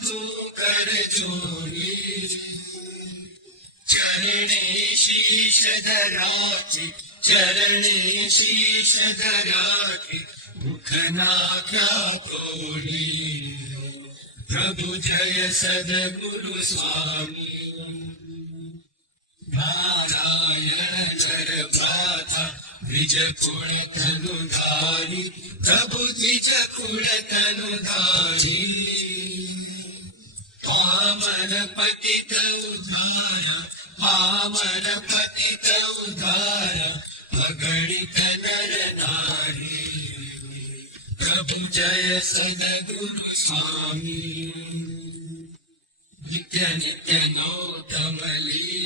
बंधु कर जोड़ी चरणे शीश धराचे चरणे शीश धराचे मुखना क्या तोड़ी प्रभु जय सदगुरु स्वामी नारायण प्राथा निज कुण तनुधारी प्रभु निज कुण तनुधारी पावन पतित उद्धारा, पावन पतित उद्धारा अगणित नर नारी। प्रभु जय सदगुरु स्वामी। नित्य नित्य नौतम विना